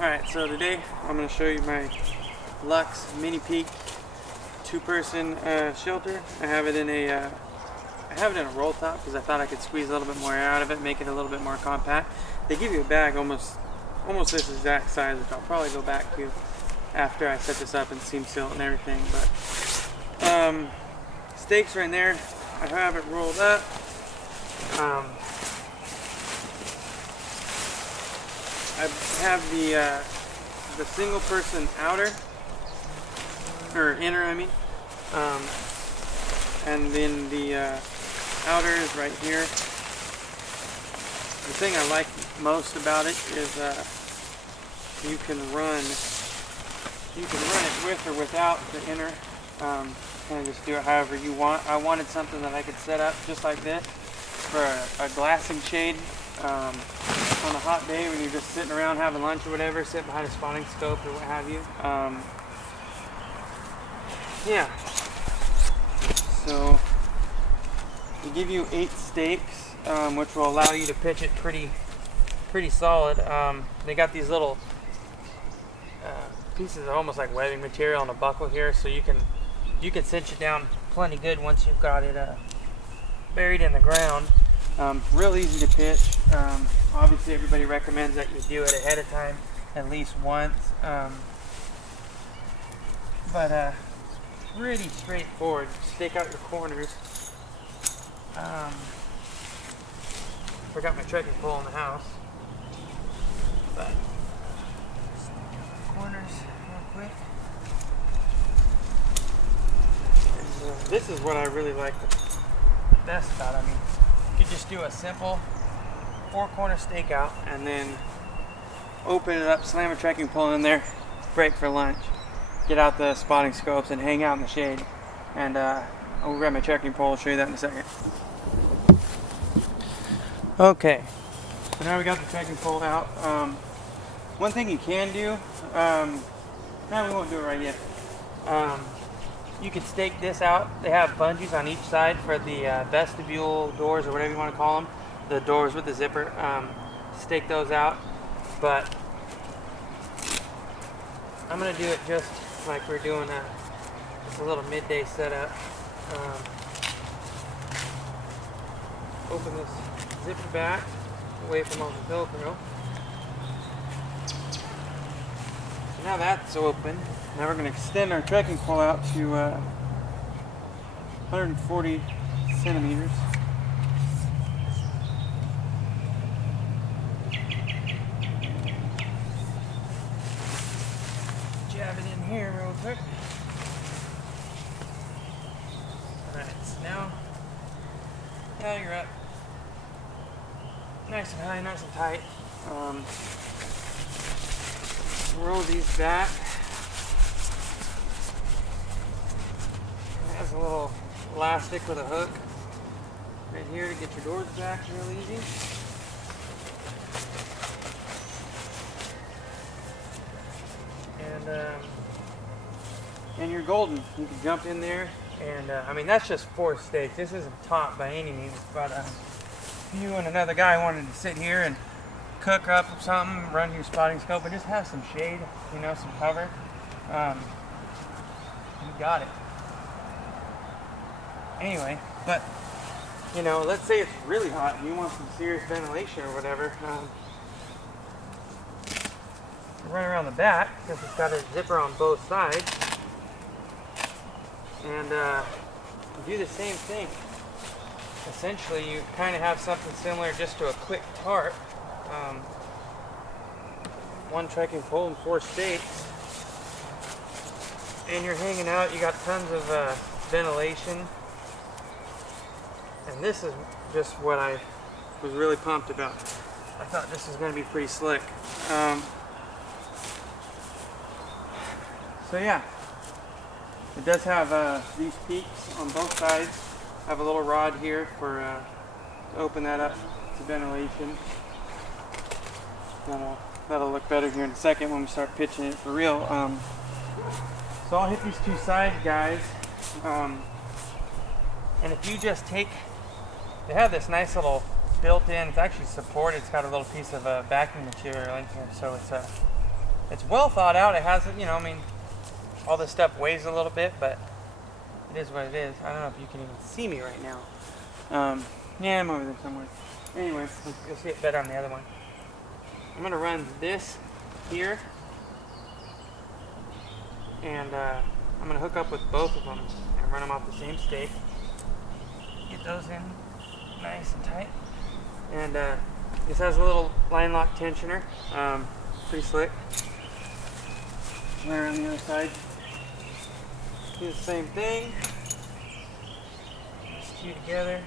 Alright, so today I'm going to show you my Luxe Mini Peak two-person shelter. I have it in a roll top because I thought I could squeeze a little bit more air out of it, make it a little bit more compact. They give you a bag almost this exact size, which I'll probably go back to after I set this up and seam seal it and everything. But stakes are in there. I have it rolled up. I have the single person outer, or inner I mean, and then the outer is right here. The thing I like most about it is you can run it with or without the inner. Kind of just do it however you want. I wanted something that I could set up just like this for a glassing shade. On a hot day when you're just sitting around having lunch or whatever, sit behind a spotting scope or what have you. Yeah. So they give you 8 stakes, which will allow you to pitch it pretty solid. They got these little pieces of almost like webbing material on a buckle here, so you can cinch it down plenty good once you've got it buried in the ground. Real easy to pitch. Obviously everybody recommends that you do it ahead of time at least once, but pretty straightforward. Stake out your corners. Forgot my trekking pole in the house, but stake out the corners real quick. And, this is what I really like the best about it. I mean, you just do a simple 4-corner stake out and then open it up, slam a trekking pole in there, break for lunch, get out the spotting scopes and hang out in the shade. And I'll grab my trekking pole, I'll show you that in a second. Okay, so now we got the trekking pole out. One thing you can do, no, we won't do it right yet. You can stake this out. They have bungees on each side for the vestibule doors or whatever you want to call them. The doors with the zipper. Stake those out. But I'm going to do it just like we're doing just a little midday setup. Open this zipper back away from all the Velcro. So now that's open. Now we're going to extend our trekking pole out to 140 centimeters. Jab it in here real quick. Alright, so now you're up. Nice and high, nice and tight. Roll these back. Has a little elastic with a hook right here to get your doors back real easy. And you're golden. You can jump in there, and I mean that's just 4 stakes. This isn't top by any means, but if you and another guy wanted to sit here and cook up something, run your spotting scope, and just have some shade, you know, some cover, you got it. Anyway, but you know, let's say it's really hot and you want some serious ventilation or whatever. Run around the back because it's got a zipper on both sides, and do the same thing. Essentially, you kind of have something similar just to a quick tarp. 1 trekking pole and 4 stakes, and you're hanging out. You got tons of ventilation. And this is just what I was really pumped about. I thought this was going to be pretty slick. So yeah, it does have these peaks on both sides. I have a little rod here for to open that up to ventilation. That'll look better here in a second when we start pitching it for real. So I'll hit these 2 side guys. And if you just take, they have this nice little built-in, it's actually supported, it's got a little piece of backing material in here, so it's It's well thought out. It has, you know, I mean, all this stuff weighs a little bit, but it is what it is. I don't know if you can even see me right now. Yeah, I'm over there somewhere. Anyway, you'll see it better on the other one. I'm gonna run this here, and I'm gonna hook up with both of them and run them off the same stake. Get those in nice and tight. And this has a little line lock tensioner, pretty slick. Right around the other side. Do the same thing. Just two together.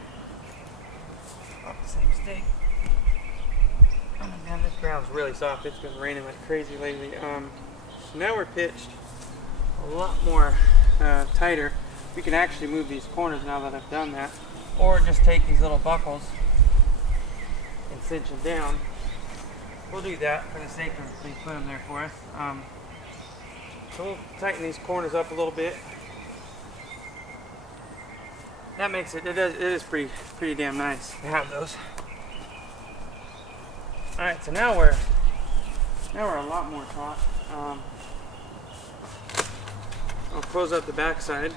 Off the same stake. Oh man, this ground's really soft. It's been raining like crazy lately. So now we're pitched a lot more tighter. We can actually move these corners now that I've done that, or just take these little buckles and cinch them down. We'll do that for the sake of they put them there for us. So we'll tighten these corners up a little bit. That makes it is pretty damn nice to have those. All right, so now we're a lot more taut. I'll close up the back side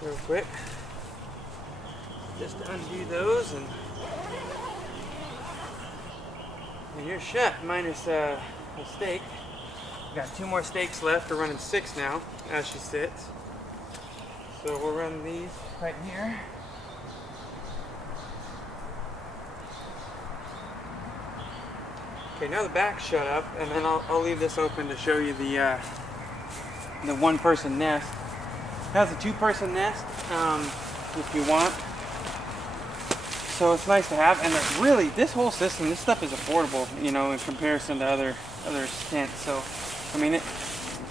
real quick, just to undo those, and you're shut, minus the stake. Got 2 more stakes left. We're running 6 now as she sits. So we'll run these right here. Okay, now the back's shut up, and then I'll leave this open to show you the 1-person nest. It has a 2-person nest if you want. So it's nice to have, and really this whole system, this stuff is affordable, you know, in comparison to other tents. So I mean,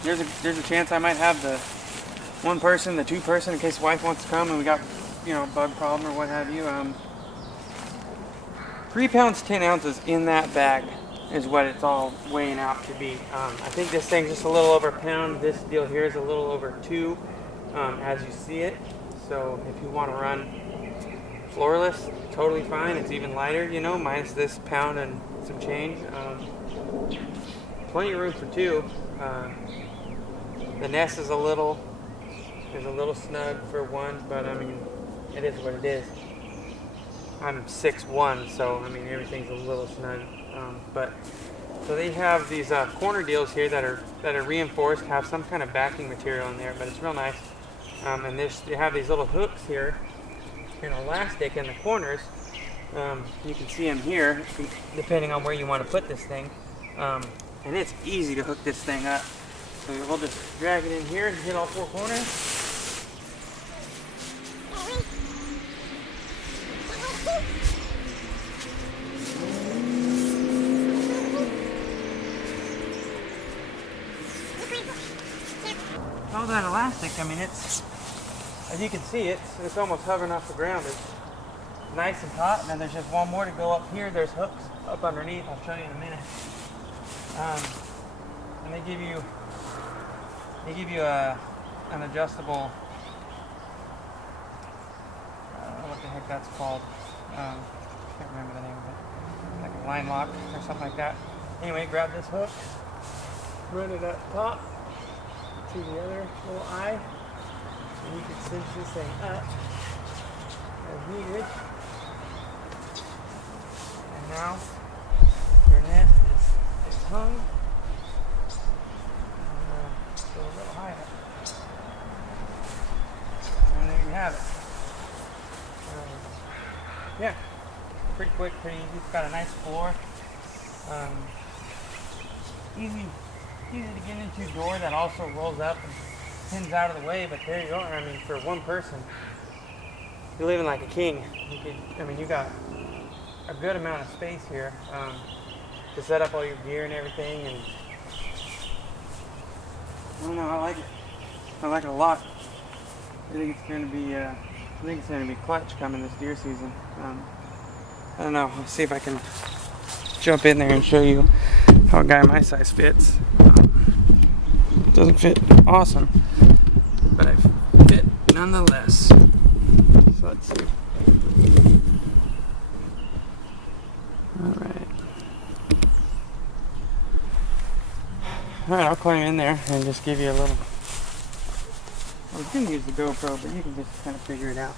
there's a chance I might have the 1-person, the 2-person in case wife wants to come and we got, you know, a bug problem or what have you. 3 pounds 10 ounces in that bag is what it's all weighing out to be. I think this thing's just a little over a pound. This deal here is a little over 2, as you see it. So if you want to run floorless, totally fine. It's even lighter, you know, minus this pound and some change. Plenty of room for 2. The nest is a little snug for 1, but I mean, it is what it is. I'm 6'1", so I mean everything's a little snug. But so they have these corner deals here that are reinforced, have some kind of backing material in there, but it's real nice. And they have these little hooks here, and elastic in the corners. You can see them here, depending on where you want to put this thing. And it's easy to hook this thing up. So we'll just drag it in here and hit all 4 corners. All that elastic, I mean, it's, as you can see, it's almost hovering off the ground. It's nice and taut, and then there's just one more to go up here. There's hooks up underneath. I'll show you in a minute. And they give you an adjustable, I don't know what the heck that's called. Can't remember the name of it. Like a line lock or something like that. Anyway, grab this hook, run it up top to the other little eye, and you can cinch this thing up as needed. And now your nest is hung. Go a little higher. And there you have it. Yeah, pretty quick, pretty easy. It's got a nice floor. Easy to get into a door that also rolls up and pins out of the way, but there you are. I mean, for 1 person, you're living like a king. You got a good amount of space here to set up all your gear and everything, and I don't know, I like it. I like it a lot. I think it's going to be clutch coming this deer season. I don't know. I'll see if I can jump in there and show you how a guy my size fits. It doesn't fit awesome, but I fit nonetheless. So let's see. All right. Alright, I'll climb in there and just give you a little... I was going to use the GoPro, but you can just kind of figure it out.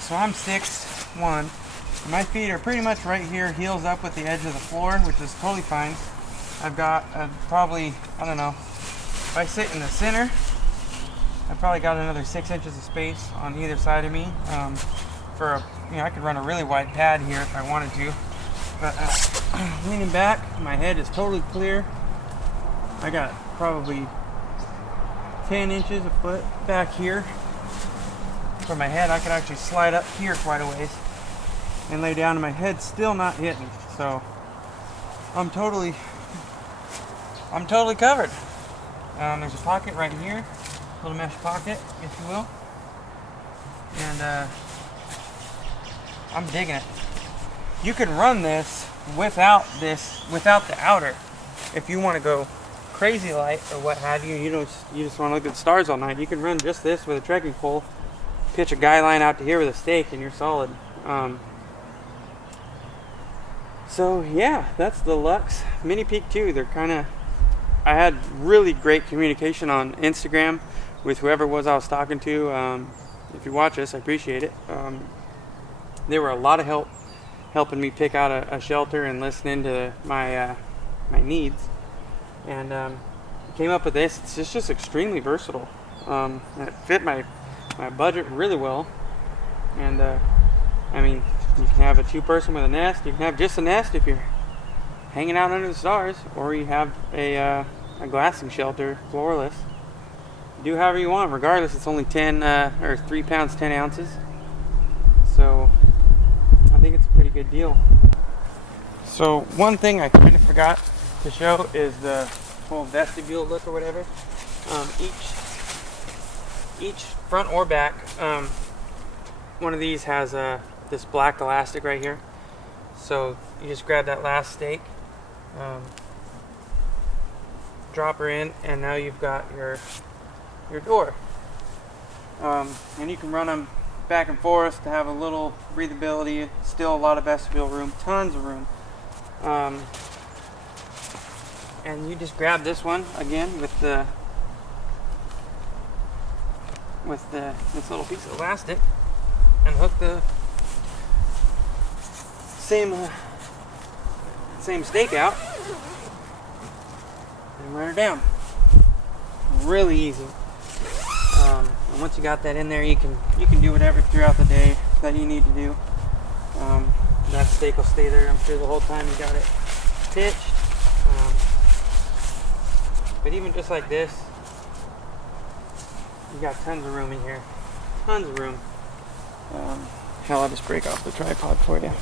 So I'm 6'1". My feet are pretty much right here, heels up with the edge of the floor, which is totally fine. I've got probably, I don't know, if I sit in the center, I've probably got another 6 inches of space on either side of me. I could run a really wide pad here if I wanted to. But leaning back, my head is totally clear. I got probably 10 inches, a foot back here. For my head, I could actually slide up here quite a ways and lay down, and my head's still not hitting. So I'm totally covered. There's a pocket right here, a little mesh pocket, if you will, and I'm digging it. You can run this without the outer, if you want to go crazy light or what have you. You just want to look at the stars all night. You can run just this with a trekking pole, pitch a guy line out to here with a stake, and you're solid. So yeah, that's the Luxe Mini Peak 2. I had really great communication on Instagram with whoever it was I was talking to. If you watch this, I appreciate it. They were a lot of helping me pick out a shelter and listening to my needs, and came up with this. It's just extremely versatile. And it fit my budget really well. And I mean, you can have a 2-person with a nest. You can have just a nest if you're hanging out under the stars, or you have a glassing shelter, floorless. Do however you want. Regardless, it's only 3 pounds 10 ounces. So I think it's a pretty good deal. So one thing I kind of forgot to show is the whole vestibule look or whatever. Each front or back, one of these has this black elastic right here. So you just grab that last stake, drop her in, and now you've got your door. And you can run them back and forth to have a little breathability. Still a lot of vestibule room, tons of room. And you just grab this one again with this little piece of elastic and hook the same stake out and run her down. Really easy. And once you got that in there, you can do whatever throughout the day that you need to do. That stake will stay there, I'm sure, the whole time you got it pitched. But even just like this, you got tons of room in here. Tons of room. Hell, I'll just break off the tripod for you.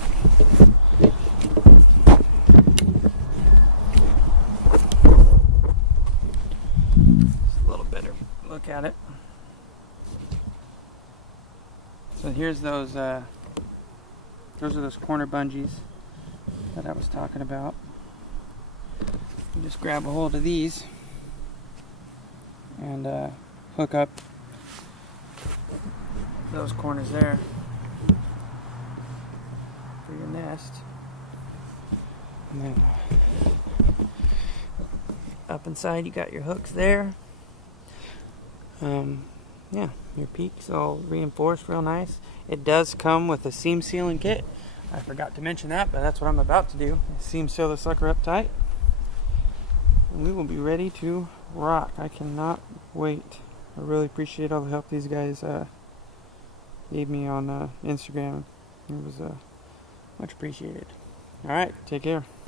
Just a little better look at it. So here's those are those corner bungees that I was talking about. You just grab a hold of these and hook up those corners there for your nest, and then up inside you got your hooks there. Yeah, your peak's all reinforced real nice. It does come with a seam sealing kit. I forgot to mention that, but that's what I'm about to do. Seam seal the sucker up tight, and we will be ready to rock. I cannot wait. I really appreciate all the help these guys gave me on Instagram. It was much appreciated. Alright, take care.